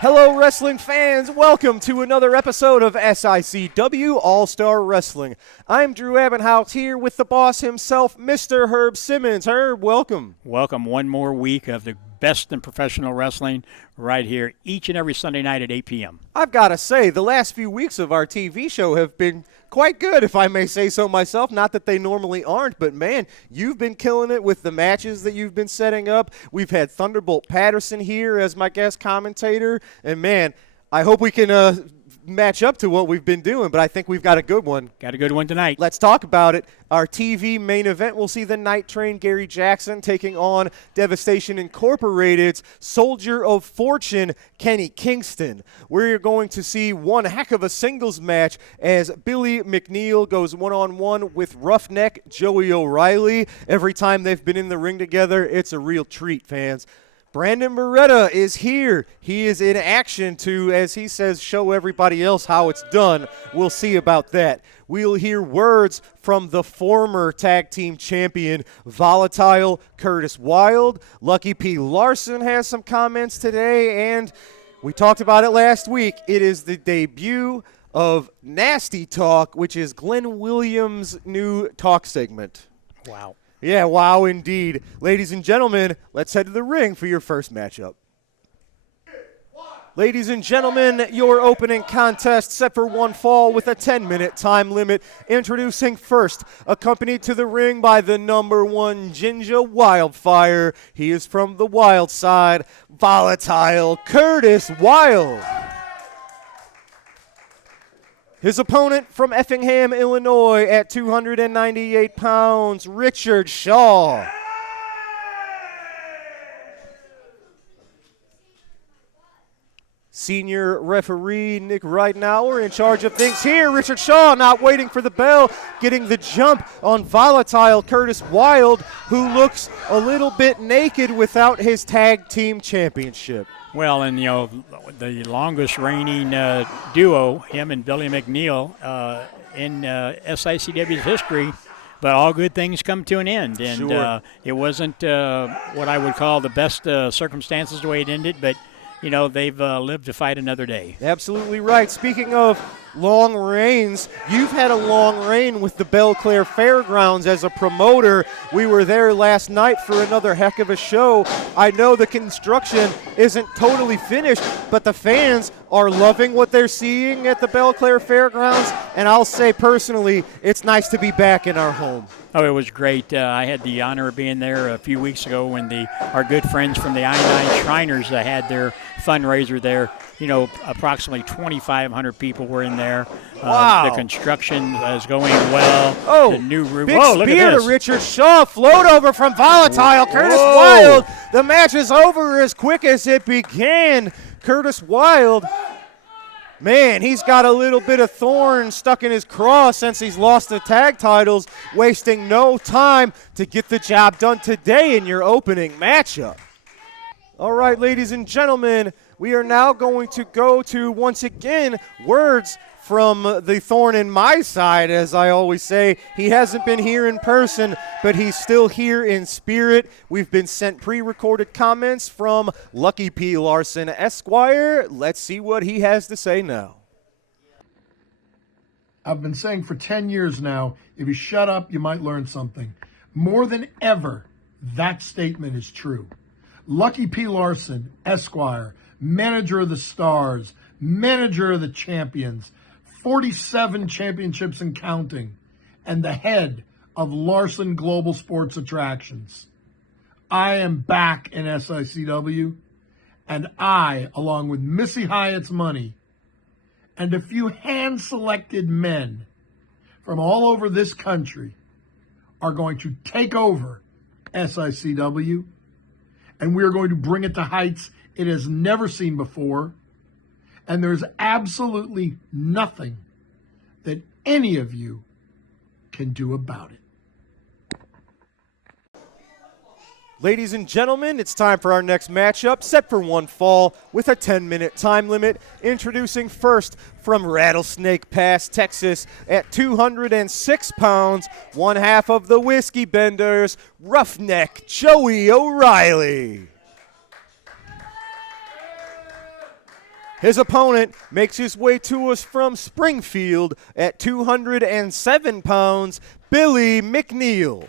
Hello, wrestling fans. Welcome to another episode of SICW All-Star Wrestling. I'm Drew Abbenhout here with the boss himself, Mr. Herb Simmons. Herb, welcome. Welcome. One more week of the best in professional wrestling right here each and every Sunday night at 8 p.m. I've got to say, the last few weeks of our TV show have been quite good, if I may say so myself. Not that they normally aren't, but, man, you've been killing it with the matches that you've been setting up. We've had Thunderbolt Patterson here as my guest commentator, and, man, I hope we can match up to what we've been doing, but I think we've got a good one. Got a good one tonight. Let's talk about it. Our TV main event will see the Night Train Gary Jackson taking on Devastation Incorporated's Soldier of Fortune, Kenny Kingston. We're going to see one heck of a singles match as Billy McNeel goes one-on-one with Roughneck Joey O'Reilly. Every time they've been in the ring together, it's a real treat, fans. Brandon Beretta is here. He is in action to, as he says, show everybody else how it's done. We'll see about that. We'll hear words from the former tag team champion, Volatile Curtis Wilde. Lucky P. Larson has some comments today, and we talked about it last week. It is the debut of Nasty Talk, which is Glenn Williams' new talk segment. Wow. Yeah, wow, indeed. Ladies and gentlemen, let's head to the ring for your first matchup. Ladies and gentlemen, your opening contest set for one fall with a 10-minute time limit. Introducing first, accompanied to the ring by the #1 Ginger Wildfire. He is from the wild side, Volatile Curtis Wilde. His opponent from Effingham, Illinois, at 298 pounds, Richard Shaw. Senior referee Nick Ridenauer in charge of things here. Richard Shaw not waiting for the bell, getting the jump on Volatile Curtis Wilde, who looks a little bit naked without his tag team championship. Well, and, the longest reigning duo, him and Billy McNeel, in SICW's history, but all good things come to an end. And Sure. It wasn't what I would call the best circumstances the way it ended, but, they've lived to fight another day. Absolutely right. Speaking of long reigns, you've had a long reign with the Belle Claire Fairgrounds as a promoter. We were there last night for another heck of a show. I know the construction isn't totally finished, but the fans are loving what they're seeing at the Belle Claire Fairgrounds, and I'll say personally, it's nice to be back in our home. Oh, it was great. I had the honor of being there a few weeks ago when our good friends from the I-9 Shriners had their fundraiser there. Approximately 2,500 people were in there. Wow. The construction is going well. Oh, the new roof. big Whoa, look spear at to this. Richard Shaw. Float over from Volatile. Curtis Whoa. Wilde. The match is over as quick as it began. Curtis Wilde, man, he's got a little bit of thorn stuck in his cross since he's lost the tag titles, wasting no time to get the job done today in your opening matchup. All right, ladies and gentlemen, we are now going to go to, once again, words from the thorn in my side, as I always say. He hasn't been here in person, but he's still here in spirit. We've been sent pre-recorded comments from Lucky P. Larson, Esquire. Let's see what he has to say now. I've been saying for 10 years now, if you shut up, you might learn something. More than ever, that statement is true. Lucky P. Larson, Esquire, manager of the Stars, manager of the Champions, 47 championships and counting, and the head of Larson Global Sports Attractions. I am back in SICW, and I, along with Missy Hyatt's money, and a few hand-selected men from all over this country are going to take over SICW, and we are going to bring it to heights it has never seen before, and there's absolutely nothing that any of you can do about it. Ladies and gentlemen, it's time for our next matchup, set for one fall with a 10-minute time limit. Introducing first from Rattlesnake Pass, Texas, at 206 pounds, one half of the Whiskey Benders, Roughneck Joey O'Reilly. His opponent makes his way to us from Springfield at 207 pounds, Billy McNeel.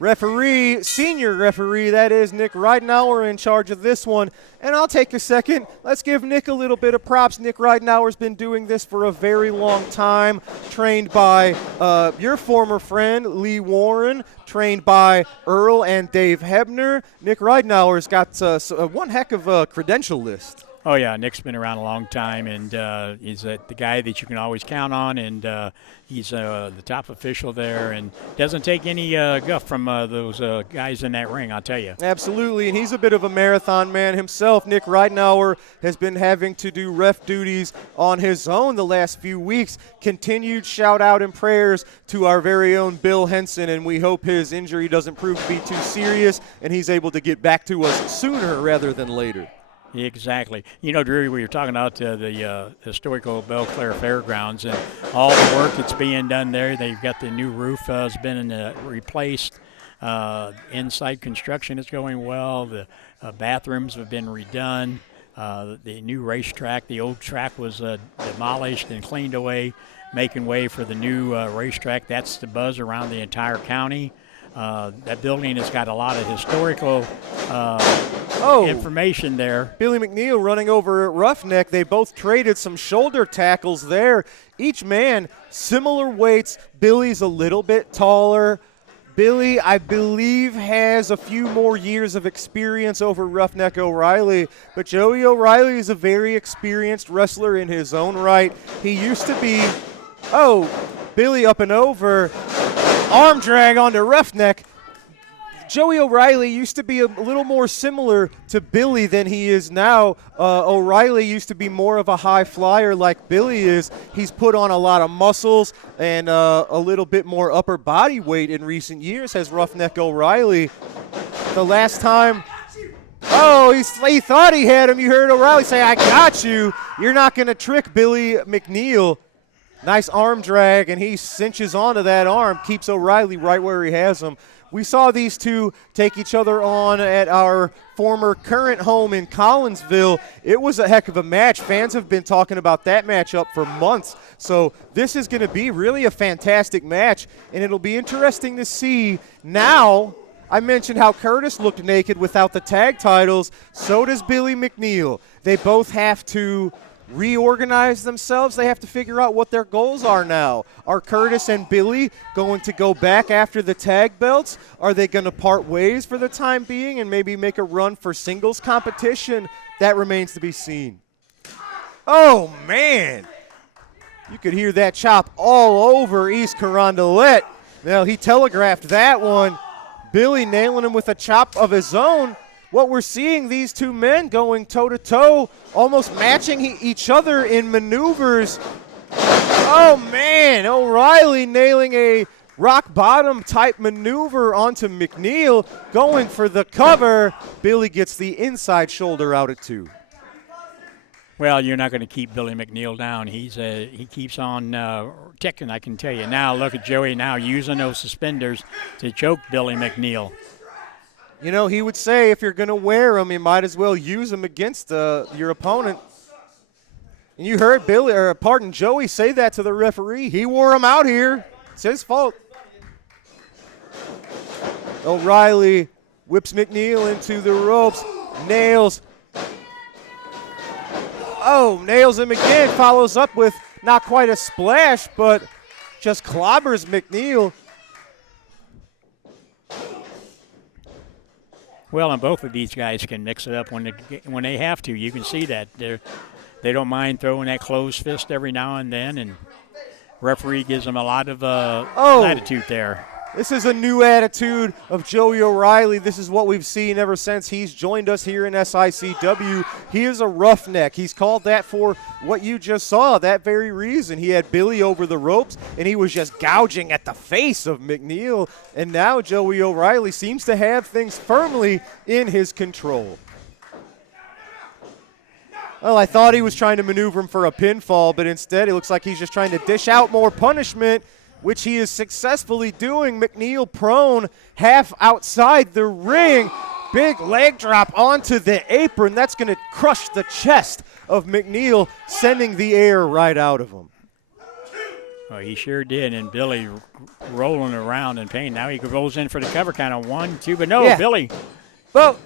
Referee, senior referee, that is Nick Ridenauer in charge of this one. And I'll take a second. Let's give Nick a little bit of props. Nick Ridenauer's been doing this for a very long time, trained by your former friend, Lee Warren, trained by Earl and Dave Hebner. Nick Ridenauer's got one heck of a credential list. Oh, yeah, Nick's been around a long time, and he's the guy that you can always count on, and he's the top official there, and doesn't take any guff from those guys in that ring, I'll tell you. Absolutely, and he's a bit of a marathon man himself. Nick Ridenauer has been having to do ref duties on his own the last few weeks. Continued shout-out and prayers to our very own Bill Henson, and we hope his injury doesn't prove to be too serious, and he's able to get back to us sooner rather than later. Exactly. You know, Drew, we were talking about the historical Belle Claire Fairgrounds and all the work that's being done there. They've got the new roof has been replaced. Inside construction is going well. The bathrooms have been redone. The new racetrack, the old track was demolished and cleaned away, making way for the new racetrack. That's the buzz around the entire county. That building has got a lot of historical information there. Billy McNeel running over at Roughneck. They both traded some shoulder tackles there. Each man, similar weights. Billy's a little bit taller. Billy, I believe, has a few more years of experience over Roughneck O'Reilly, but Joey O'Reilly is a very experienced wrestler in his own right. He used to be, Billy up and over, arm drag onto Roughneck. Joey O'Reilly used to be a little more similar to Billy than he is now. O'Reilly used to be more of a high flyer like Billy is. He's put on a lot of muscles and a little bit more upper body weight in recent years, has Roughneck O'Reilly. The last time, he thought he had him. You heard O'Reilly say, "I got you." You're not going to trick Billy McNeel. Nice arm drag, and he cinches onto that arm, keeps O'Reilly right where he has him. We saw these two take each other on at our former current home in Collinsville. It was a heck of a match. Fans have been talking about that matchup for months. So this is going to be really a fantastic match, and it'll be interesting to see now. I mentioned how Curtis looked naked without the tag titles. So does Billy McNeel. They both have to reorganize themselves. They have to figure out what their goals are now. Are Curtis and Billy going to go back after the tag belts? Are they going to part ways for the time being and maybe make a run for singles competition? That remains to be seen. Oh, man. You could hear that chop all over East Carondelet. Now, he telegraphed that one. Billy nailing him with a chop of his own. What we're seeing, these two men going toe-to-toe, almost matching each other in maneuvers. Oh, man, O'Reilly nailing a rock-bottom type maneuver onto McNeel, going for the cover. Billy gets the inside shoulder out at 2. Well, you're not going to keep Billy McNeel down. He keeps on ticking, I can tell you. Now look at Joey now using those suspenders to choke Billy McNeel. You know, he would say if you're going to wear them, you might as well use them against your opponent. And you heard Joey say that to the referee. He wore them out here. It's his fault. O'Reilly whips McNeel into the ropes. Nails him again. Follows up with not quite a splash, but just clobbers McNeel. Well, and both of these guys can mix it up when they have to. You can see that they don't mind throwing that closed fist every now and then, and referee gives them a lot of latitude there. This is a new attitude of Joey O'Reilly. This is what we've seen ever since he's joined us here in SICW. He is a roughneck. He's called that for what you just saw, that very reason. He had Billy over the ropes, and he was just gouging at the face of McNeel. And now Joey O'Reilly seems to have things firmly in his control. Well, I thought he was trying to maneuver him for a pinfall, but instead it looks like he's just trying to dish out more punishment, which he is successfully doing. McNeel prone, half outside the ring. big leg drop onto the apron. That's going to crush the chest of McNeel, sending the air right out of him. Oh, he sure did, and Billy rolling around in pain. Now he rolls in for the cover count of 1, 2, but no, Yeah. Billy.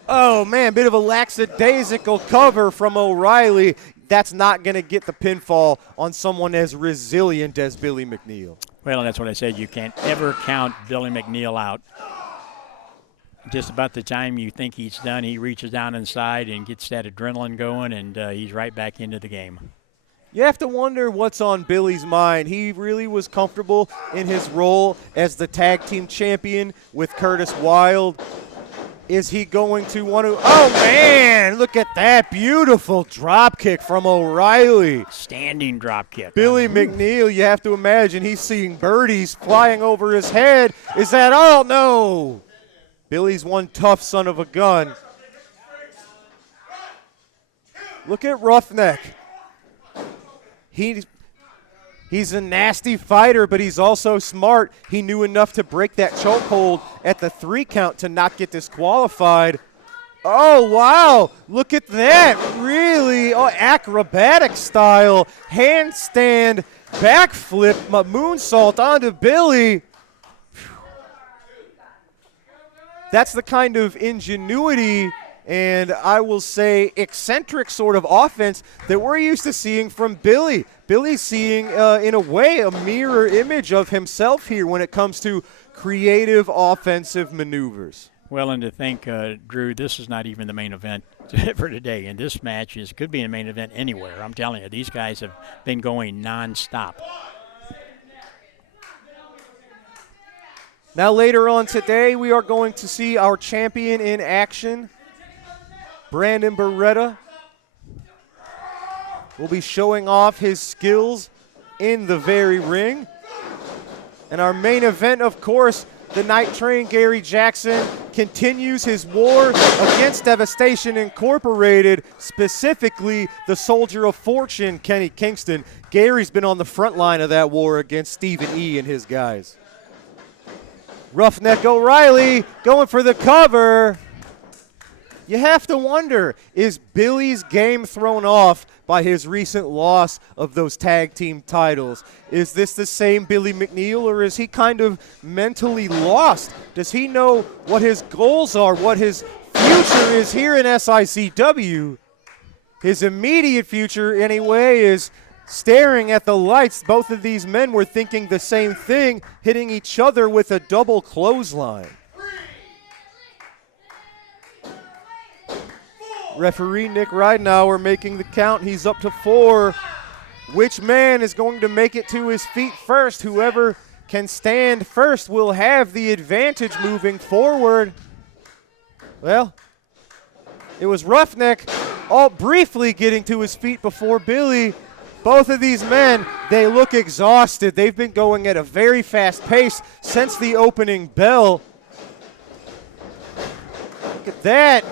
Oh, man, bit of a lackadaisical cover from O'Reilly. That's not going to get the pinfall on someone as resilient as Billy McNeel. Well, and that's what I said. You can't ever count Billy McNeel out. Just about the time you think he's done, he reaches down inside and gets that adrenaline going, and he's right back into the game. You have to wonder what's on Billy's mind. He really was comfortable in his role as the tag team champion with Curtis Wilde. Is he going to want to? Oh, man, look at that beautiful drop kick from O'Reilly. Standing drop kick. Billy McNeel, you have to imagine he's seeing birdies flying over his head. Is that, oh, no. Billy's one tough son of a gun. Look at Roughneck. He's a nasty fighter, but he's also smart. He knew enough to break that chokehold at the 3 count to not get disqualified. Oh, wow. Look at that. Really acrobatic style. Handstand, backflip, moonsault onto Billy. That's the kind of ingenuity and I will say eccentric sort of offense that we're used to seeing from Billy. Billy's seeing, in a way, a mirror image of himself here when it comes to creative offensive maneuvers. Well, and to think, Drew, this is not even the main event for today, and this match could be a main event anywhere. I'm telling you, these guys have been going nonstop. Now later on today, we are going to see our champion in action. Brandon Beretta will be showing off his skills in the very ring. And our main event, of course, the Night Train Gary Jackson continues his war against Devastation Incorporated, specifically the Soldier of Fortune, Kenny Kingston. Gary's been on the front line of that war against Stephen E. and his guys. Roughneck O'Reilly going for the cover. You have to wonder, is Billy's game thrown off by his recent loss of those tag team titles? Is this the same Billy McNeel, or is he kind of mentally lost? Does he know what his goals are, what his future is here in SICW? His immediate future, anyway, is staring at the lights. Both of these men were thinking the same thing, hitting each other with a double clothesline. Referee Nick Ridenauer making the count. He's up to 4. Which man is going to make it to his feet first? Whoever can stand first will have the advantage moving forward. Well, it was Roughneck all briefly getting to his feet before Billy. Both of these men, they look exhausted. They've been going at a very fast pace since the opening bell. Look at that.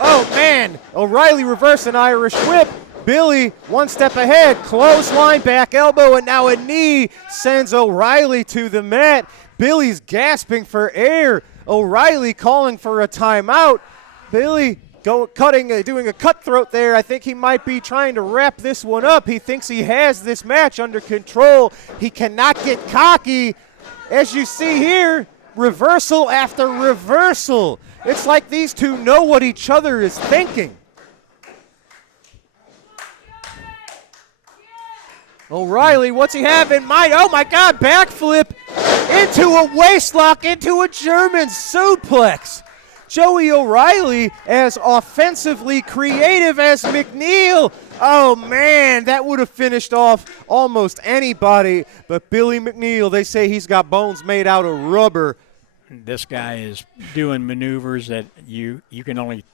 Oh, man. O'Reilly reverse an Irish whip. Billy one step ahead. Clothesline, back elbow, and now a knee sends O'Reilly to the mat. Billy's gasping for air. O'Reilly calling for a timeout. Billy doing a cutthroat there. I think he might be trying to wrap this one up. He thinks he has this match under control. He cannot get cocky. As you see here, reversal after reversal. It's like these two know what each other is thinking. O'Reilly, what's he have in mind? Oh, my God, backflip into a waistlock, into a German suplex. Joey O'Reilly as offensively creative as McNeel. Oh, man, that would have finished off almost anybody. But Billy McNeel, they say he's got bones made out of rubber. This guy is doing maneuvers that you can only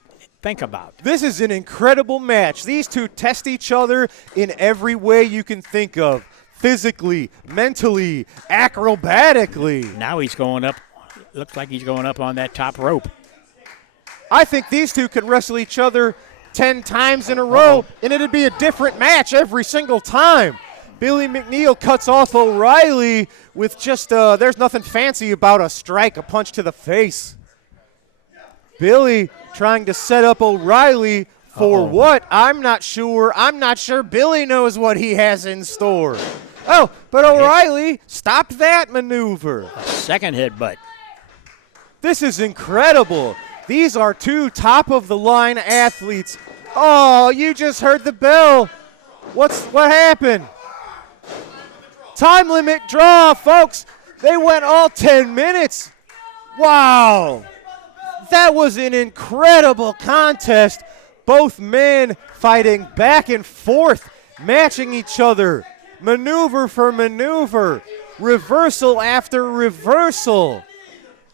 think about. This is an incredible match. These two test each other in every way you can think of. Physically, mentally, acrobatically. Now he's going up. Looks like he's going up on that top rope. I think these two could wrestle each other 10 times in a row, and it'd be a different match every single time. Billy McNeel cuts off O'Reilly with just, there's nothing fancy about a strike, a punch to the face. Billy trying to set up O'Reilly for what? I'm not sure. I'm not sure Billy knows what he has in store. Oh, but O'Reilly stopped that maneuver. Second headbutt. This is incredible. These are two top-of-the-line athletes. Oh, you just heard the bell. What happened? Time limit draw, folks. They went all 10 minutes. Wow. That was an incredible contest. Both men fighting back and forth, matching each other. Maneuver for maneuver. Reversal after reversal.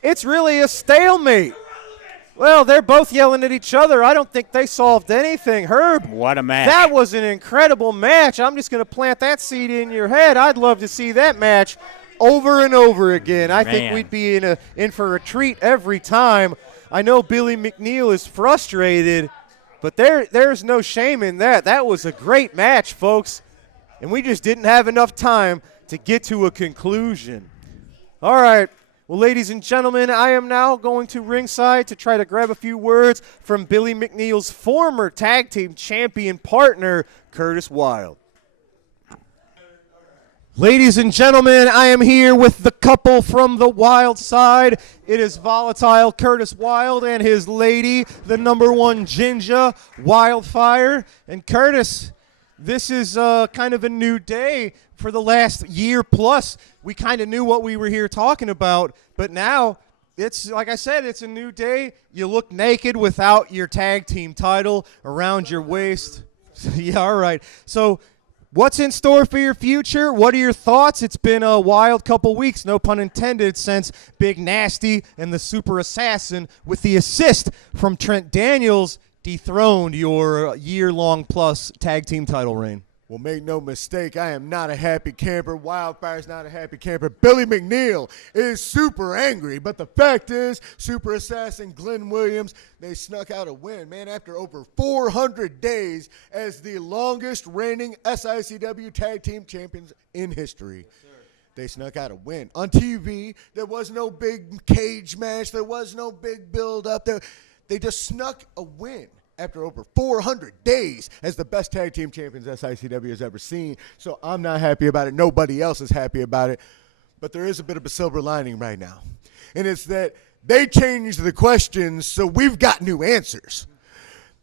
It's really a stalemate. Well, they're both yelling at each other. I don't think they solved anything. Herb, what a match. That was an incredible match. I'm just going to plant that seed in your head. I'd love to see that match over and over again. I think we'd be in for a treat every time. I know Billy McNeel is frustrated, but there's no shame in that. That was a great match, folks, and we just didn't have enough time to get to a conclusion. All right. Well, ladies and gentlemen, I am now going to ringside to try to grab a few words from Billy McNeel's former tag team champion partner, Curtis Wilde. Ladies and gentlemen, I am here with the couple from the Wild side. It is volatile Curtis Wilde and his lady, the number one Ginger, Wildfire. And Curtis, this is kind of a new day. For the last year plus, we kind of knew what we were here talking about, but now it's, like I said, it's a new day. You look naked without your tag team title around your waist. Yeah, all right. So what's in store for your future? What are your thoughts? It's been a wild couple weeks, no pun intended, since Big Nasty and the Super Assassin, with the assist from Trent Daniels, dethroned your year-long plus tag team title reign. Well, make no mistake, I am not a happy camper. Wildfire's not a happy camper. Billy McNeel is super angry, but the fact is, Super Assassin Glenn Williams, they snuck out a win, man, after over 400 days as the longest reigning SICW tag team champions in history. They snuck out a win. On TV, there was no big cage match. There was no big build-up. They just snuck a win after over 400 days as the best tag team champions SICW has ever seen. So I'm not happy about it. Nobody else is happy about it. But there is a bit of a silver lining right now. And it's that they changed the questions, so we've got new answers.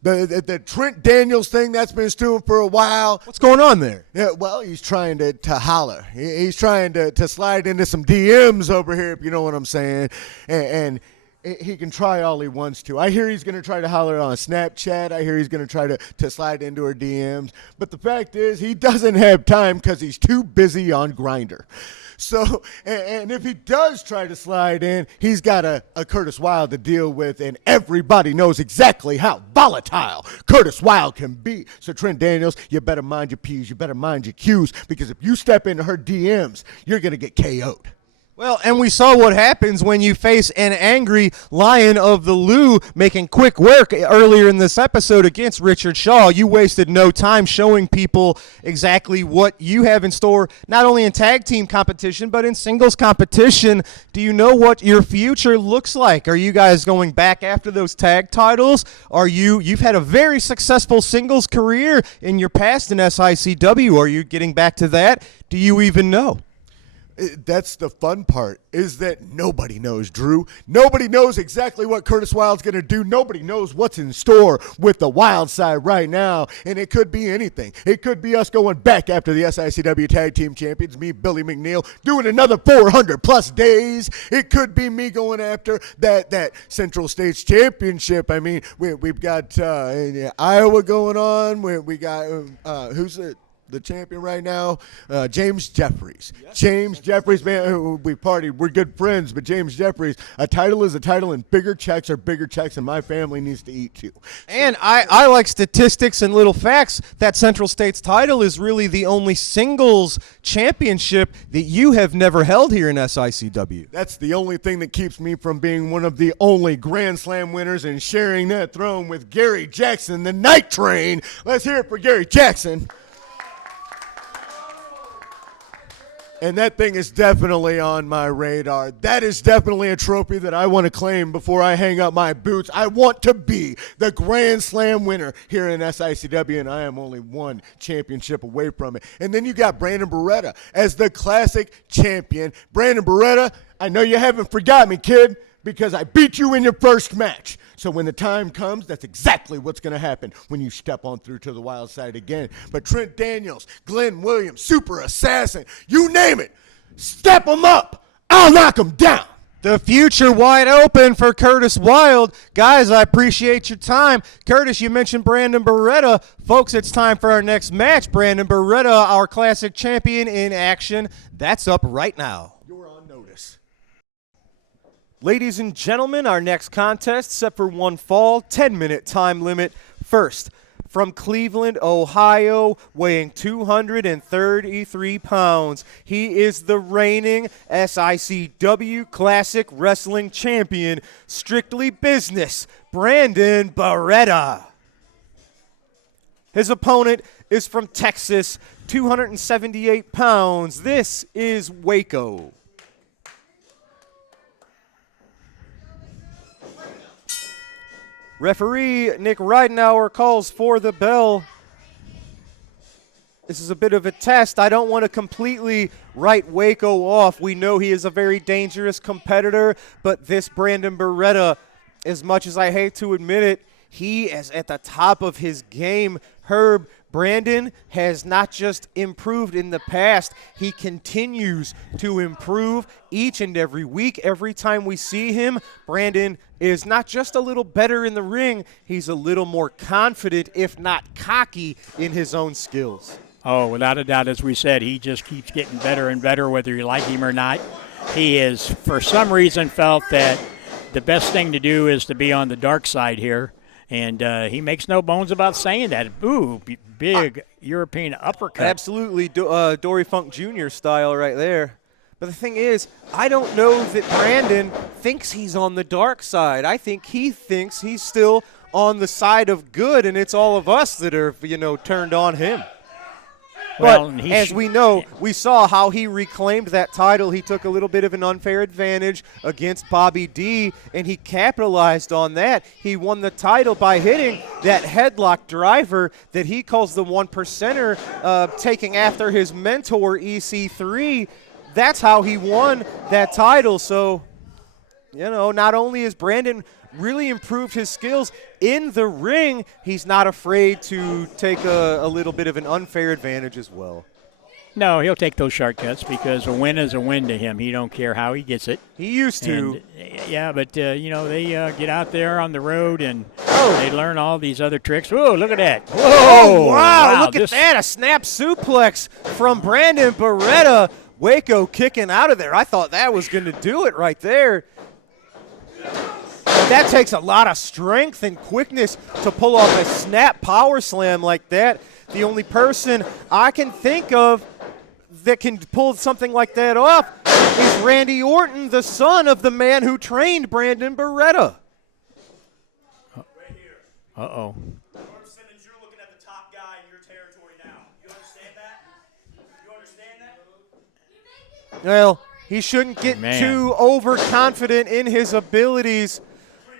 The Trent Daniels thing, that's been stewing for a while. What's going on there? Yeah, well, he's trying to holler. He's trying to slide into some DMs over here, if you know what I'm saying. And he can try all he wants to. I hear he's going to try to holler on Snapchat. I hear he's going to try to slide into her DMs. But the fact is, he doesn't have time because he's too busy on Grindr. So, and if he does try to slide in, he's got a Curtis Wilde to deal with, and everybody knows exactly how volatile Curtis Wilde can be. So, Trent Daniels, you better mind your P's, you better mind your Q's, because if you step into her DMs, you're going to get KO'd. Well, and we saw what happens when you face an angry Lion of the Lou making quick work earlier in this episode against Richard Shaw. You wasted no time showing people exactly what you have in store, not only in tag team competition, but in singles competition. Do you know what your future looks like? Are you guys going back after those tag titles? You've had a very successful singles career in your past in SICW. Are you getting back to that? Do you even know? That's the fun part, is that nobody knows, Drew. Nobody knows exactly what Curtis Wilde's going to do. Nobody knows what's in store with the Wild side right now, and it could be anything. It could be us going back after the SICW Tag Team Champions, me, Billy McNeel, doing another 400-plus days. It could be me going after that Central States Championship. I mean, we've got Iowa going on. We got, who's the champion right now, James Jeffries. Yes. James Jeffries, man, we partied. We're good friends, but James Jeffries, a title is a title, and bigger checks are bigger checks, and my family needs to eat too. And I like statistics and little facts. That Central States title is really the only singles championship that you have never held here in SICW. That's the only thing that keeps me from being one of the only Grand Slam winners and sharing that throne with Gary Jackson, the Night Train. Let's hear it for Gary Jackson. And that thing is definitely on my radar. That is definitely a trophy that I want to claim before I hang up my boots. I want to be the Grand Slam winner here in SICW, and I am only one championship away from it. And then you got Brandon Beretta as the classic champion. Brandon Beretta, I know you haven't forgot me, kid, because I beat you in your first match. So when the time comes, that's exactly what's going to happen when you step on through to the wild side again. But Trent Daniels, Glenn Williams, Super Assassin, you name it, step them up. I'll knock them down. The future wide open for Curtis Wild. Guys, I appreciate your time. Curtis, you mentioned Brandon Beretta. Folks, it's time for our next match. Brandon Beretta, our classic champion in action. That's up right now. You're on notice. Ladies and gentlemen, our next contest set for one fall, 10-minute time limit. First, from Cleveland, Ohio, weighing 233 pounds. He is the reigning SICW Classic Wrestling Champion. Strictly business, Brandon Beretta. His opponent is from Texas, 278 pounds. This is Waco. Referee Nick Ridenauer calls for the bell. This is a bit of a test. I don't want to completely write Waco off. We know he is a very dangerous competitor, but this Brandon Beretta, as much as I hate to admit it, he is at the top of his game. Herb, Brandon has not just improved in the past, he continues to improve each and every week. Every time we see him, Brandon is not just a little better in the ring, he's a little more confident, if not cocky, in his own skills. Oh, without a doubt, as we said, he just keeps getting better and better, whether you like him or not. He is, for some reason, felt that the best thing to do is to be on the dark side here. And he makes no bones about saying that. Ooh, big European uppercut. Absolutely, Dory Funk Jr. style right there. But the thing is, I don't know that Brandon thinks he's on the dark side. I think he thinks he's still on the side of good, and it's all of us that are, turned on him. Well, but as we know, we saw how he reclaimed that title. He took a little bit of an unfair advantage against Bobby D, and he capitalized on that. He won the title by hitting that headlock driver that he calls the one percenter, taking after his mentor, EC3. That's how he won that title. So, not only is Brandon really improved his skills in the ring, he's not afraid to take a little bit of an unfair advantage as well. No, he'll take those shortcuts because a win is a win to him. He don't care how he gets it. He used to. And, yeah, but, they get out there on the road and they learn all these other tricks. Whoa, look at that. Oh, wow, look at that. A snap suplex from Brandon Beretta. Waco kicking out of there. I thought that was going to do it right there. That takes a lot of strength and quickness to pull off a snap power slam like that. The only person I can think of that can pull something like that off is Randy Orton, the son of the man who trained Brandon Beretta. Uh-oh. Simmons, you're looking at the top guy in your territory now. You understand that? You understand that? Well, he shouldn't get too overconfident in his abilities.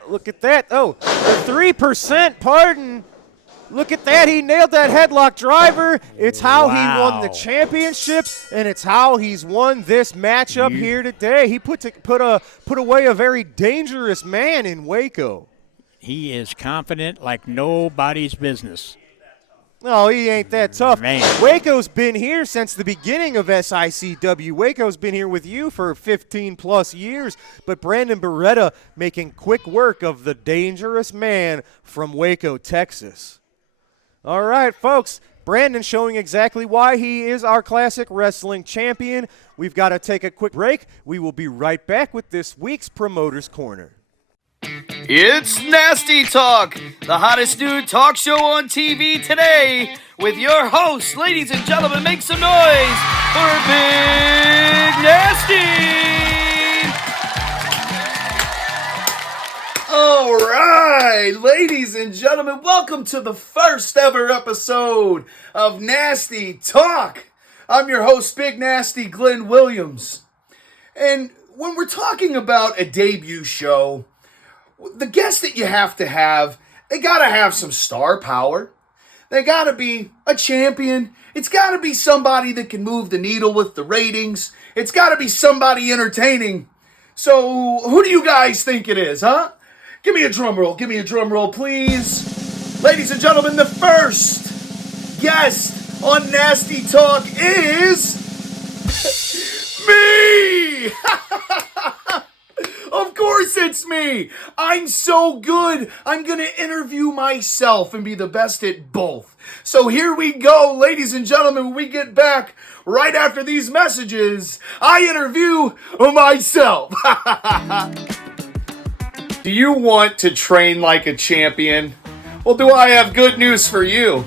Look at that. Oh, the 3%, pardon. Look at that. He nailed that headlock driver. It's how he won the championship, and it's how he's won this matchup here today. He put away a very dangerous man in Waco. He is confident like nobody's business. No, he ain't that tough. Man. Waco's been here since the beginning of SICW. Waco's been here with you for 15-plus years. But Brandon Beretta making quick work of the dangerous man from Waco, Texas. All right, folks. Brandon showing exactly why he is our classic wrestling champion. We've got to take a quick break. We will be right back with this week's Promoter's Corner. It's Nasty Talk, the hottest new talk show on TV today, with your hosts. Ladies and gentlemen, make some noise for Big Nasty! All right, ladies and gentlemen, welcome to the first ever episode of Nasty Talk. I'm your host, Big Nasty Glenn Williams. And when we're talking about a debut show, the guests that you have to have, they gotta have some star power. They gotta be a champion. It's gotta be somebody that can move the needle with the ratings. It's gotta be somebody entertaining. So, who do you guys think it is, huh? Give me a drum roll, please. Ladies and gentlemen, the first guest on Nasty Talk is me! Of course it's me! I'm so good, I'm gonna interview myself and be the best at both. So here we go, ladies and gentlemen, when we get back right after these messages, I interview myself. Do you want to train like a champion? Well, do I have good news for you?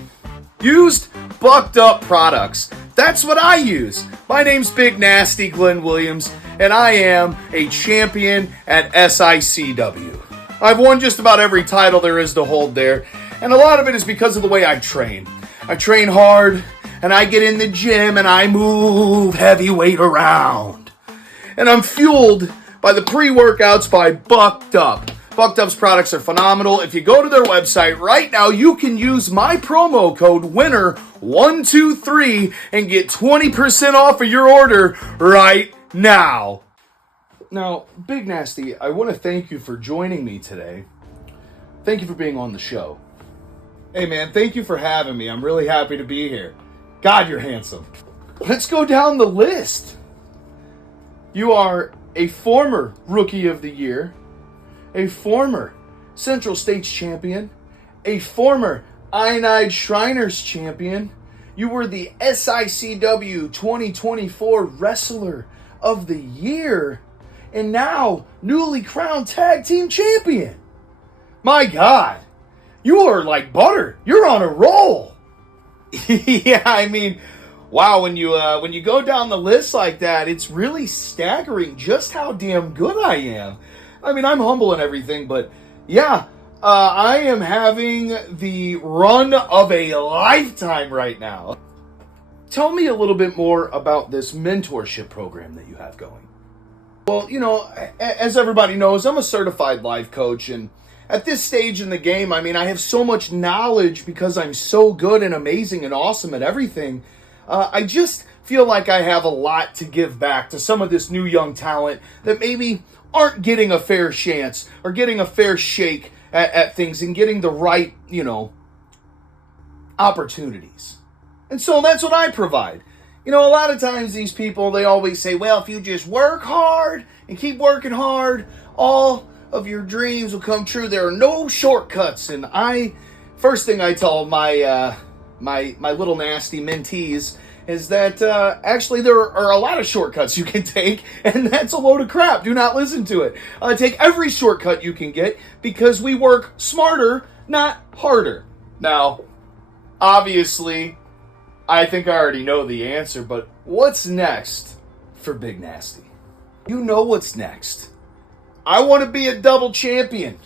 Used, bucked up products. That's what I use. My name's Big Nasty Glenn Williams, and I am a champion at SICW. I've won just about every title there is to hold there, and a lot of it is because of the way I train. I train hard, and I get in the gym, and I move heavyweight around. And I'm fueled by the pre-workouts by Bucked Up. Bucked Up's products are phenomenal. If you go to their website right now, you can use my promo code WINNER123 and get 20% off of your order right now. Now, Big Nasty, I want to thank you for joining me today. Thank you for being on the show. Hey man, thank you for having me. I'm really happy to be here. God, you're handsome. Let's go down the list. You are a former Rookie of the Year, a former Central States champion, a former Ionide Shriners champion. You were the SICW 2024 Wrestler of the Year, and now newly crowned Tag Team Champion. My God, you are like butter. You're on a roll. Yeah, I mean, wow, when you go down the list like that, it's really staggering just how damn good I am. I mean, I'm humble and everything, but yeah, I am having the run of a lifetime right now. Tell me a little bit more about this mentorship program that you have going. Well, you know, as everybody knows, I'm a certified life coach, and at this stage in the game, I mean, I have so much knowledge because I'm so good and amazing and awesome at everything. I just feel like I have a lot to give back to some of this new young talent that maybe aren't getting a fair chance or getting a fair shake at things and getting the right, you know, opportunities. And so that's what I provide. You know, a lot of times these people, they always say, well, if you just work hard and keep working hard, all of your dreams will come true. There are no shortcuts. And first thing I tell my little nasty mentees is that actually there are a lot of shortcuts you can take, and that's a load of crap. Do not listen to it. Take every shortcut you can get because we work smarter, not harder. Now, obviously, I think I already know the answer, but what's next for Big Nasty? You know what's next. I want to be a double champion.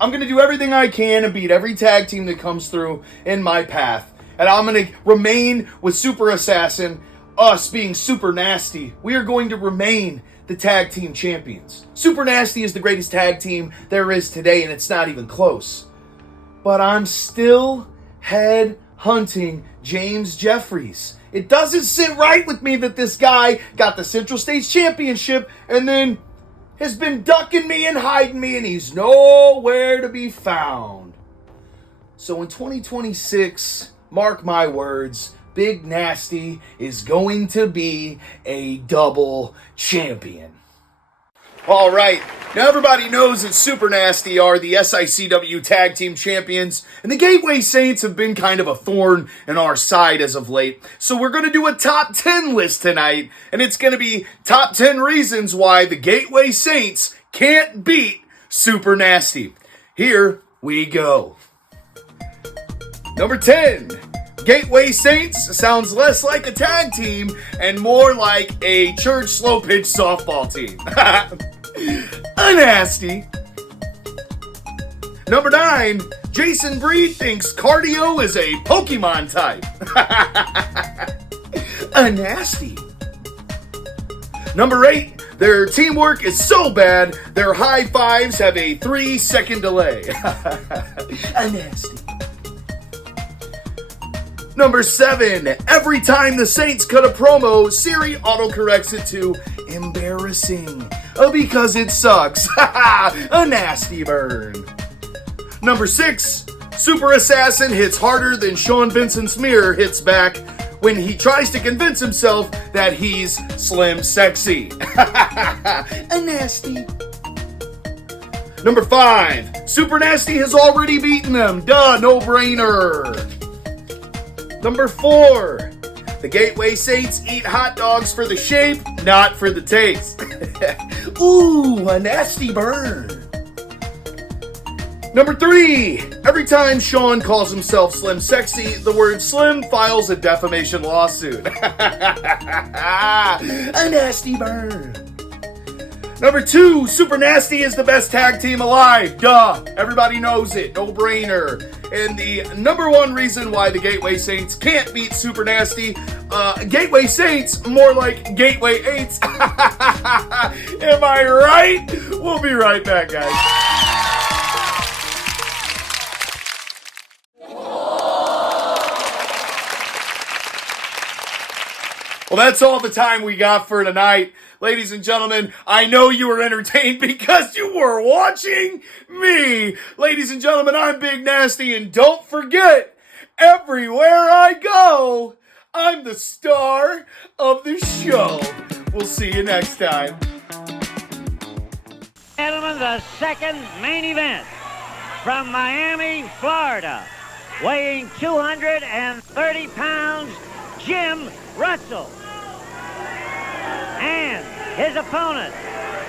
I'm going to do everything I can to beat every tag team that comes through in my path. And I'm going to remain with Super Assassin, us being Super Nasty. We are going to remain the tag team champions. Super Nasty is the greatest tag team there is today, and it's not even close. But I'm still head hunting James Jeffries. It doesn't sit right with me that this guy got the Central States Championship and then has been ducking me and hiding me, and he's nowhere to be found. So in 2026, mark my words, Big Nasty is going to be a double champion. All right, now everybody knows that Super Nasty are the SICW Tag Team Champions, and the Gateway Saints have been kind of a thorn in our side as of late. So we're going to do a top 10 list tonight, and it's going to be top 10 reasons why the Gateway Saints can't beat Super Nasty. Here we go. Number 10. Gateway Saints sounds less like a tag team and more like a church slow pitch softball team. A nasty. Number 9, Jason Breed thinks cardio is a Pokemon type. a nasty. Number 8, their teamwork is so bad, their high fives have a 3-second delay. A nasty. Number 7, every time the Saints cut a promo, Siri autocorrects it to embarrassing because it sucks. A nasty burn. Number 6, Super Assassin hits harder than Sean Vincent's mirror hits back when he tries to convince himself that he's slim sexy. A nasty. Number 5, Super Nasty has already beaten them. Duh, no brainer. Number 4, the Gateway Saints eat hot dogs for the shape, not for the taste. Ooh, a nasty burn. Number 3, every time Sean calls himself Slim Sexy, the word Slim files a defamation lawsuit. A nasty burn. Number 2, Super Nasty is the best tag team alive. Duh, everybody knows it, no brainer. And the number 1 reason why the Gateway Saints can't beat Super Nasty, Gateway Saints, more like Gateway 8s. Am I right? We'll be right back, guys. Well, that's all the time we got for tonight. Ladies and gentlemen, I know you were entertained because you were watching me. Ladies and gentlemen, I'm Big Nasty, and don't forget, everywhere I go, I'm the star of the show. We'll see you next time. Gentlemen, the second main event from Miami, Florida, weighing 230 pounds, Jim Russell. And his opponent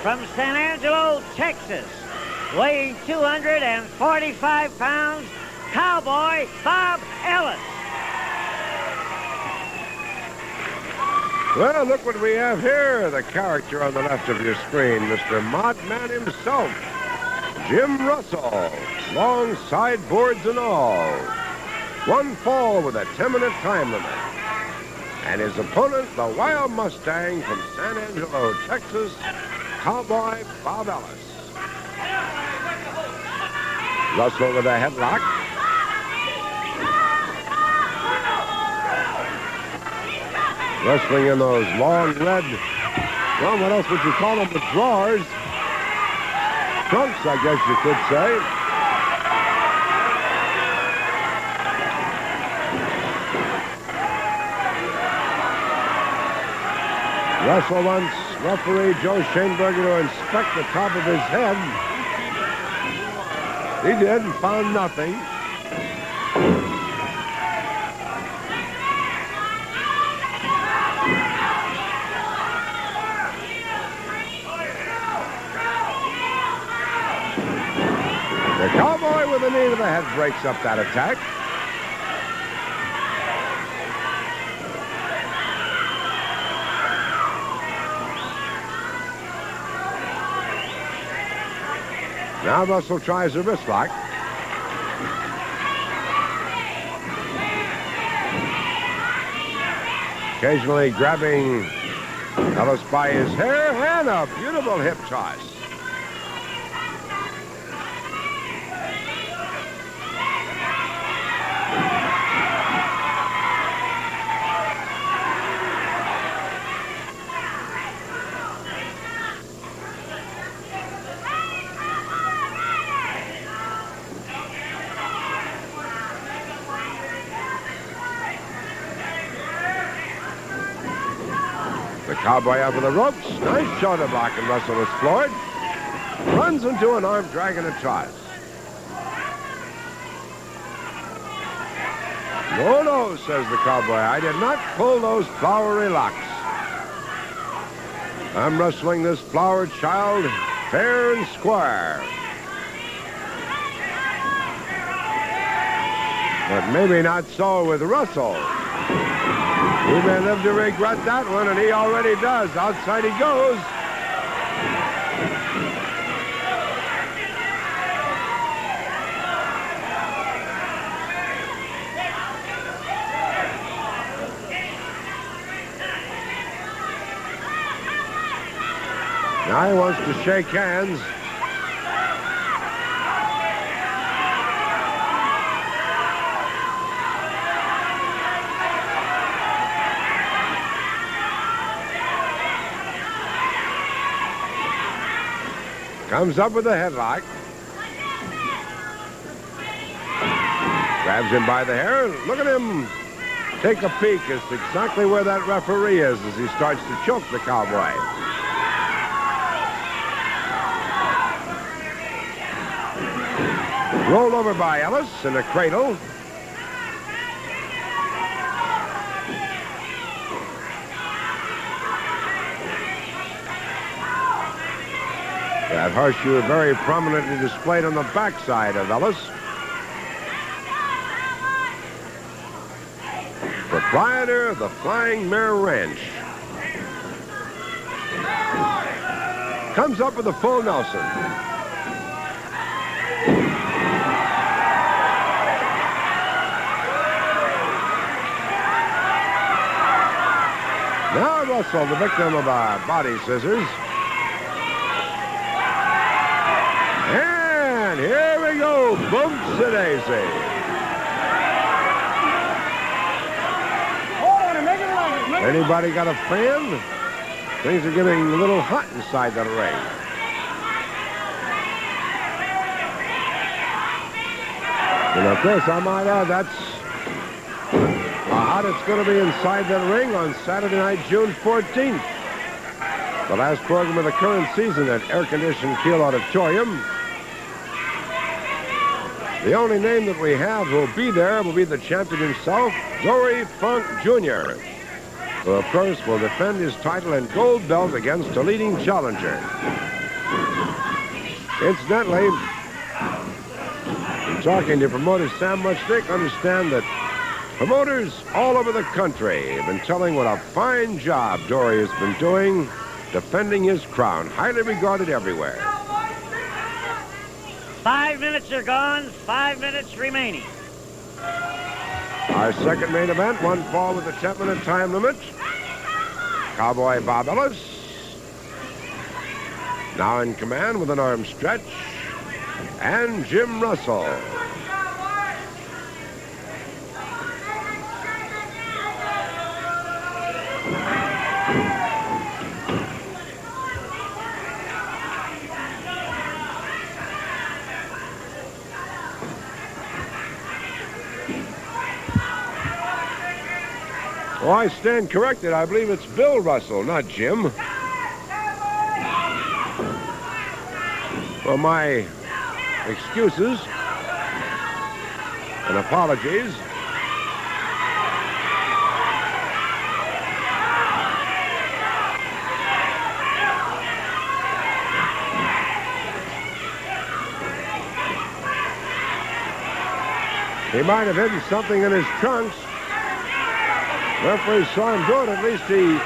from San Angelo, Texas, weighing 245 pounds, Cowboy Bob Ellis. Well, look what we have here. The character on the left of your screen, Mr. Modman himself, Jim Russell, long sideboards and all. One fall with a 10-minute time limit. And his opponent, the Wild Mustang from San Angelo, Texas, Cowboy Bob Ellis. Russell with a headlock. Wrestling in those long red, well, what else would you call them? The drawers. Trunks, I guess you could say. Russell wants referee Joe Schoenberger to inspect the top of his head. He did and found nothing. The Cowboy with a knee to the head breaks up that attack. Now Russell tries a wrist lock. Occasionally grabbing Ellis by his hair, and a beautiful hip toss. Cowboy over the ropes. Nice shoulder block, and Russell is floored. Runs into an arm drag and a toss. No, no, says the Cowboy. I did not pull those flowery locks. I'm wrestling this flowered child fair and square. But maybe not so with Russell. He may live to regret that one, and he already does. Outside he goes. Now he wants to shake hands. Comes up with a headlock. Grabs him by the hair. Look at him take a peek. It's exactly where that referee is as he starts to choke the cowboy. Rolled over by Ellis in a cradle. That horseshoe very prominently displayed on the backside of Ellis. Proprietor of the Flying Mare Ranch. Comes up with a full Nelson. Now Russell, the victim of a body scissors. And here we go, bumps and daisy. Anybody got a fan? Things are getting a little hot inside that ring. And of course, I might add, that's how hot it's going to be inside that ring on Saturday night, June 14th. The last program of the current season at air-conditioned Kiel Auditorium. The only name that we have who will be there will be the champion himself, Dory Funk Jr., who, of course, will defend his title and gold belt against a leading challenger. Incidentally, in talking to promoter Sam Muchnick, understand that promoters all over the country have been telling what a fine job Dory has been doing defending his crown, highly regarded everywhere. 5 minutes are gone, 5 minutes remaining. Our second main event, one fall with a 10-minute time limit. Cowboy Bob Ellis, now in command with an arm stretch, and Jim Russell. Oh, I stand corrected. I believe it's Bill Russell, not Jim. Well, my excuses and apologies. He might have hidden something in his trunks. Referee saw him do it. At least he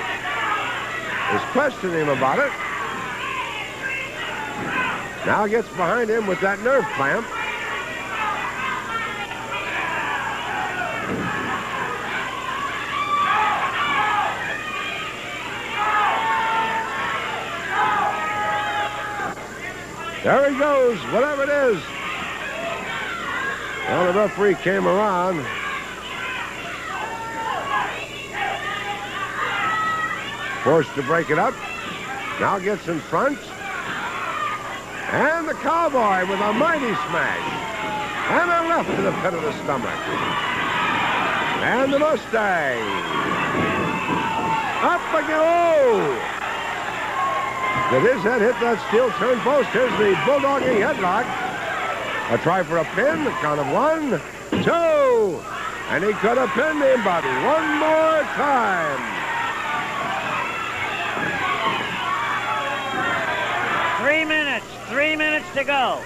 is questioning him about it. Now gets behind him with that nerve clamp. There he goes, whatever it is. Well, the referee came around. Forced to break it up. Now gets in front. And the cowboy with a mighty smash. And a left to the pit of the stomach. And the Mustang. Up again. Oh! Did his head hit that steel turn post? Here's the bulldogging headlock. A try for a pin. The count of 1, 2. And he could have pinned him, but one more time. 3 minutes to go.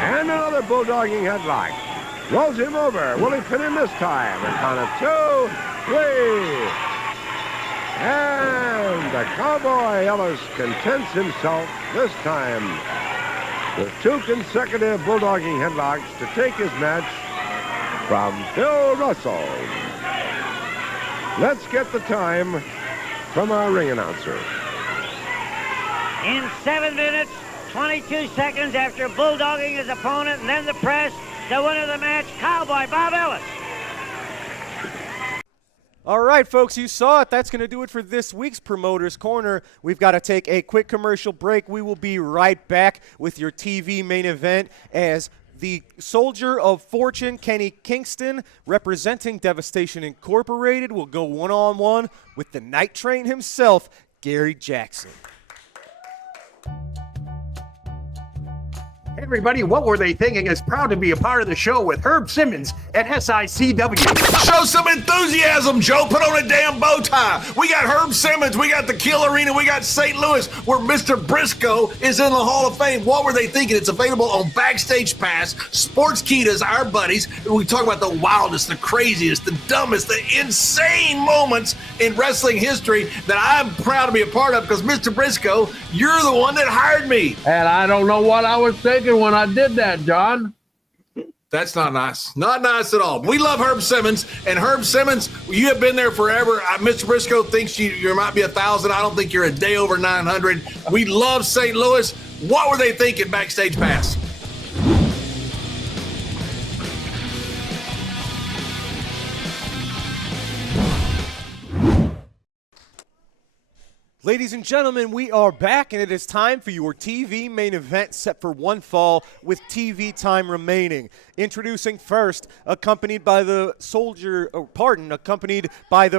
And another bulldogging headlock. Rolls him over. Will he pin him this time? A count of 2, 3. And the cowboy Ellis contents himself this time with 2 consecutive bulldogging headlocks to take his match from Bill Russell. Let's get the time from our ring announcer. in 7 minutes, 22 seconds after bulldogging his opponent and then the press, the winner of the match, Cowboy Bob Ellis. All right, folks, you saw it. That's going to do it for this week's Promoters Corner. We've got to take a quick commercial break. We will be right back with your TV main event as the Soldier of Fortune, Kenny Kingston, representing Devastation Incorporated, will go one-on-one with the Night Train himself, Gary Jackson. Hey everybody, What Were They Thinking is proud to be a part of the show with Herb Simmons at SICW. Show some enthusiasm, Joe. Put on a damn bow tie. We got Herb Simmons. We got the Kill Arena. We got St. Louis, where Mr. Briscoe is in the Hall of Fame. What Were They Thinking? It's available on Backstage Pass. Sports Kita's our buddies. We talk about the wildest, the craziest, the dumbest, the insane moments in wrestling history that I'm proud to be a part of because, Mr. Briscoe, you're the one that hired me. And I don't know what I was thinking when I did that, John. That's not nice. Not nice at all. We love Herb Simmons, and Herb Simmons, you have been there forever. Mr. Briscoe thinks you might be 1,000. I don't think you're a day over 900. We love St. Louis. What were they thinking, Backstage Pass? Ladies and gentlemen, we are back, and it is time for your TV main event set for one fall with TV time remaining. Introducing first, accompanied by the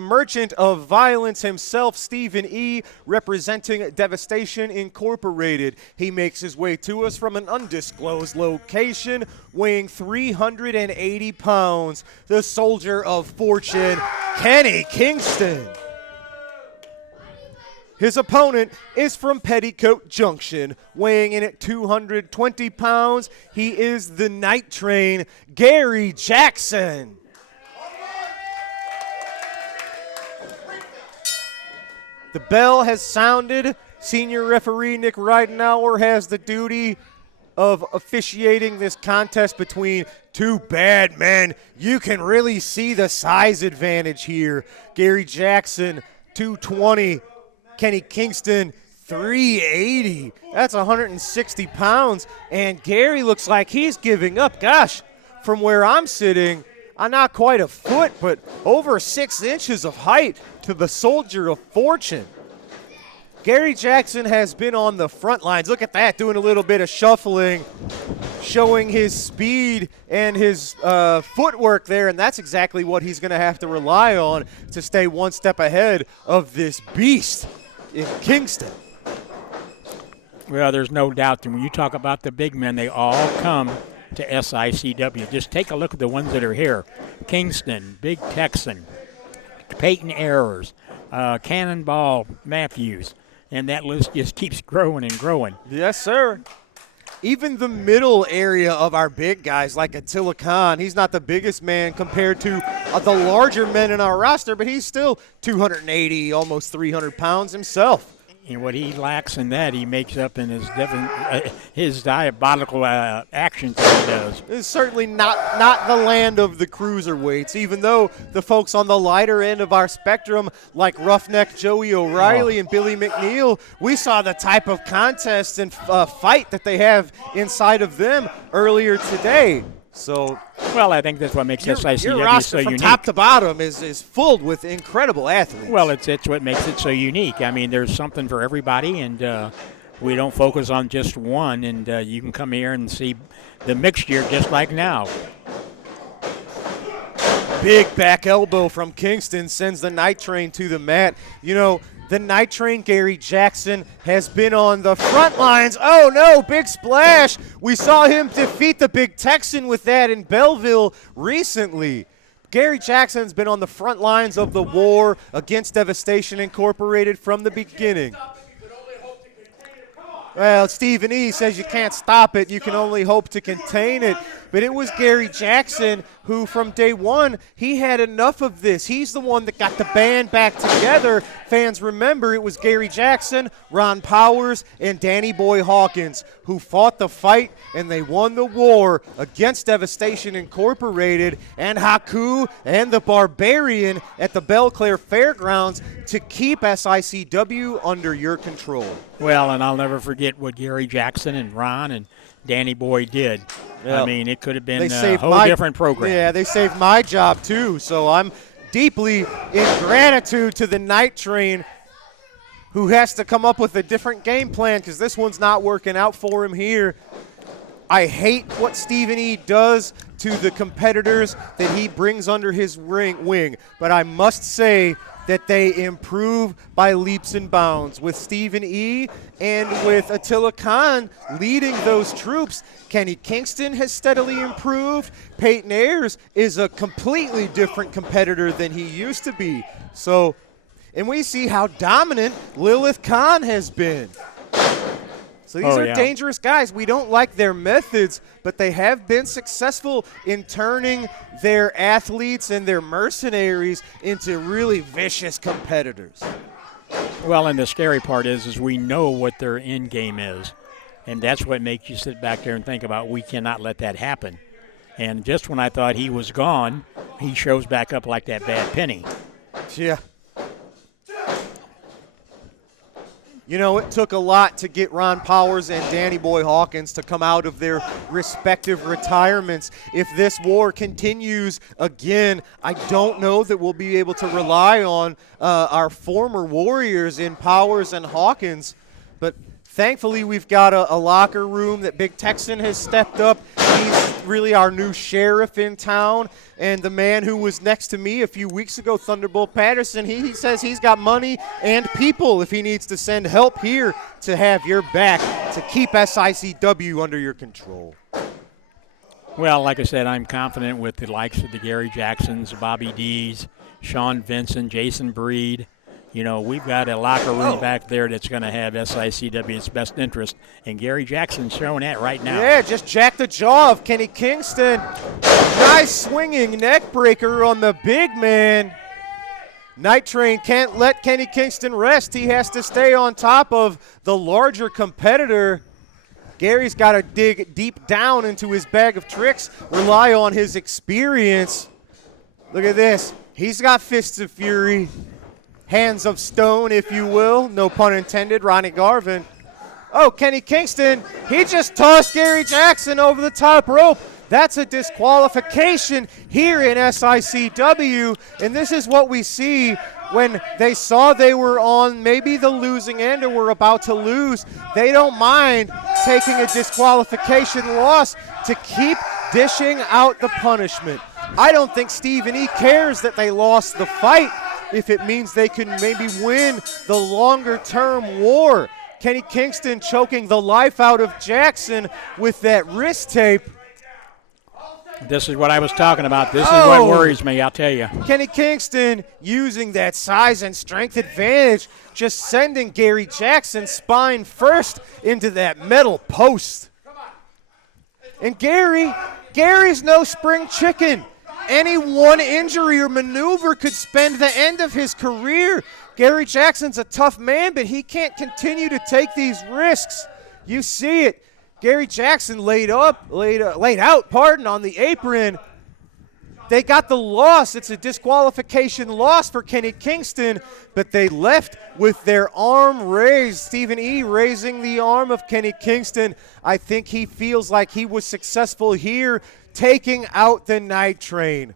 Merchant of Violence himself, Stephen E., representing Devastation Incorporated. He makes his way to us from an undisclosed location, weighing 380 pounds, the Soldier of Fortune, Kenny Kingston. His opponent is from Petticoat Junction, weighing in at 220 pounds. He is the Night Train, Gary Jackson. The bell has sounded. Senior referee Nick Reidenauer has the duty of officiating this contest between two bad men. You can really see the size advantage here. Gary Jackson, 220. Kenny Kingston, 380. That's 160 pounds. And Gary looks like he's giving up. Gosh, from where I'm sitting, I'm not quite a foot, but over 6 inches of height to the Soldier of Fortune. Gary Jackson has been on the front lines. Look at that, doing a little bit of shuffling, showing his speed and his footwork there, and that's exactly what he's going to have to rely on to stay one step ahead of this beast in Kingston. Well, there's no doubt that when you talk about the big men, they all come to SICW. Just take a look at the ones that are here. Kingston, Big Texan, Peyton Ayers, Cannonball Matthews, and that list just keeps growing and growing. Yes, sir. Even the middle area of our big guys, like Attila Khan, he's not the biggest man compared to the larger men in our roster, but he's still 280, almost 300 pounds himself. And what he lacks in that, he makes up in his diabolical actions that he does. It's certainly not the land of the cruiserweights, even though the folks on the lighter end of our spectrum, like Roughneck Joey O'Reilly and Billy McNeel, we saw the type of contest and fight that they have inside of them earlier today. So, well, I think that's what makes SICW your roster so from unique. Top to bottom is filled with incredible athletes. Well, it's what makes it so unique. I mean, there's something for everybody, and we don't focus on just one. And you can come here and see the mixture just like now. Big back elbow from Kingston sends the Night Train to the mat. You know, the Night Train, Gary Jackson, has been on the front lines. Oh, no, big splash. We saw him defeat the Big Texan with that in Belleville recently. Gary Jackson's been on the front lines of the war against Devastation Incorporated from the beginning. Well, Stephen E. says you can't stop it. You can only hope to contain it. but it was Gary Jackson who from day one, he had enough of this. He's the one that got the band back together. Fans remember it was Gary Jackson, Ron Powers, and Danny Boy Hawkins who fought the fight, and they won the war against Devastation Incorporated and Haku and the Barbarian at the Belle Claire Fairgrounds to keep SICW under your control. Well, and I'll never forget what Gary Jackson and Ron and Danny Boy did. Yeah. I mean, it could have been a whole different program. Yeah, they saved my job too. So I'm deeply in gratitude to the Night Train, who has to come up with a different game plan because this one's not working out for him here. I hate what Stephen E. does to the competitors that he brings under his wing, but I must say that they improve by leaps and bounds. With Stephen E. and with Attila Khan leading those troops, Kenny Kingston has steadily improved. Peyton Ayers is a completely different competitor than he used to be. So, and we see how dominant Lilith Khan has been. So these are dangerous guys. We don't like their methods, but they have been successful in turning their athletes and their mercenaries into really vicious competitors. Well, and the scary part is we know what their end game is, and that's what makes you sit back there and think about we cannot let that happen. And just when I thought he was gone, he shows back up like that bad penny. Yeah. You know, it took a lot to get Ron Powers and Danny Boy Hawkins to come out of their respective retirements. If this war continues again, I don't know that we'll be able to rely on our former warriors in Powers and Hawkins. But thankfully, we've got a locker room that Big Texan has stepped up. He's really our new sheriff in town. And the man who was next to me a few weeks ago, Thunderbolt Patterson, he says he's got money and people if he needs to send help here to have your back to keep SICW under your control. Well, like I said, I'm confident with the likes of the Gary Jacksons, Bobby D's, Sean Vincent, Jason Breed. You know, we've got a locker room back there that's going to have SICW's best interest, and Gary Jackson's showing that right now. Yeah, just jacked the jaw of Kenny Kingston. Nice swinging neck breaker on the big man. Night Train can't let Kenny Kingston rest. He has to stay on top of the larger competitor. Gary's got to dig deep down into his bag of tricks, rely on his experience. Look at this. He's got fists of fury. Hands of stone, if you will. No pun intended, Ronnie Garvin. Oh, Kenny Kingston, he just tossed Gary Jackson over the top rope. That's a disqualification here in SICW, and this is what we see when they saw they were on maybe the losing end or were about to lose. They don't mind taking a disqualification loss to keep dishing out the punishment. I don't think Stephen E. cares that they lost the fight if it means they can maybe win the longer-term war. Kenny Kingston choking the life out of Jackson with that wrist tape. This is what I was talking about. This is what worries me, I'll tell you. Kenny Kingston using that size and strength advantage, just sending Gary Jackson spine first into that metal post. And Gary's no spring chicken. Any one injury or maneuver could spend the end of his career. Gary Jackson's a tough man, but he can't continue to take these risks. You see it. Gary Jackson laid out, on the apron. They got the loss. It's a disqualification loss for Kenny Kingston, but they left with their arm raised. Stephen E. raising the arm of Kenny Kingston. I think he feels like he was successful here, taking out the Night Train.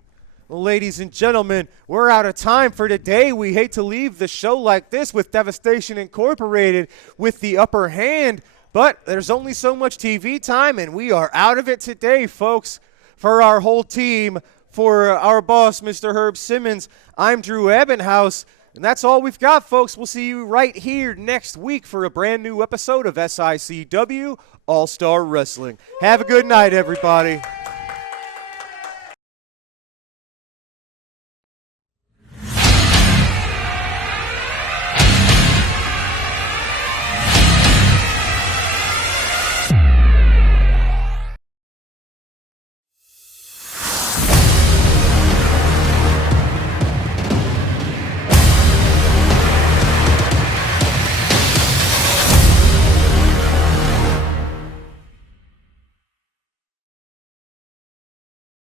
Well, ladies and gentlemen, we're out of time for today. We hate to leave the show like this with Devastation Incorporated with the upper hand, but there's only so much TV time, and we are out of it today, folks. For our whole team, for our boss, Mr. Herb Simmons, I'm Drew Ebenhaus, and that's all we've got, folks. We'll see you right here next week for a brand new episode of SICW All-Star Wrestling. Have a good night, everybody.